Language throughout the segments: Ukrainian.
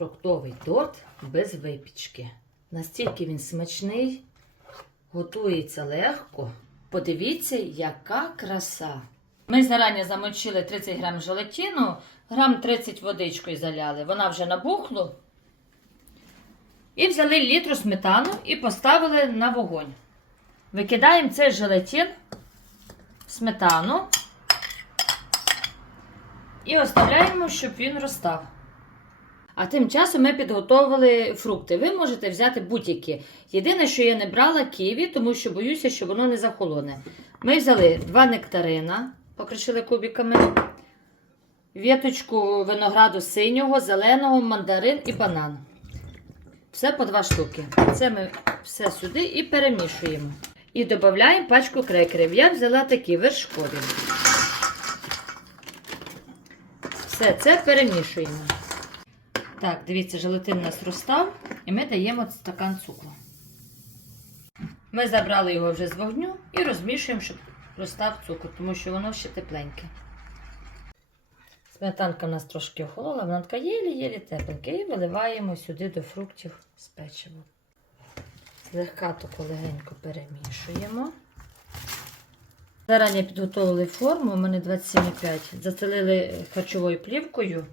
фруктовий торт без випічки. Настільки він смачний, готується легко. Подивіться, яка краса. Ми зарані замочили 30 грам желатину, грам 30 водичкою заляли. Вона вже набухла. І взяли літру сметану і поставили на вогонь. Викидаємо цей желатин в сметану і оставляємо, щоб він розстав. А тим часом ми підготовили фрукти. Ви можете взяти будь-які. Єдине, що я не брала ківі, тому що боюся, що воно не захолоне. Ми взяли два нектарина, покришили кубиками, віточку винограду синього, зеленого, мандарин і банан. Все по два штуки. Це ми все сюди і перемішуємо. І додаємо пачку крекерів. Я взяла такі вершкові. Все це перемішуємо. Так, дивіться, желатин у нас розстав, і ми даємо стакан цукру. Ми забрали його вже з вогню і розмішуємо, щоб розстав цукор, тому що воно ще тепленьке. Сметанка у нас трошки охолола, вона така єлі-єлі тепленька. І виливаємо сюди до фруктів з печивом. Злегка тако легенько перемішуємо. Зарані підготували форму, у мене 27,5. Застелили харчовою плівкою.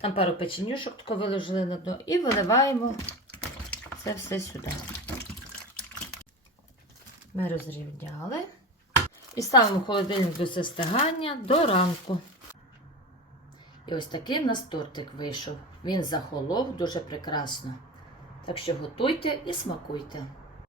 Там пару печенюшок тако виложили на дно і виливаємо це все сюди. Ми розрівняли. І ставимо холодильник до застигання до ранку. І ось такий в нас тортик вийшов. Він захолов дуже прекрасно. Так що готуйте і смакуйте.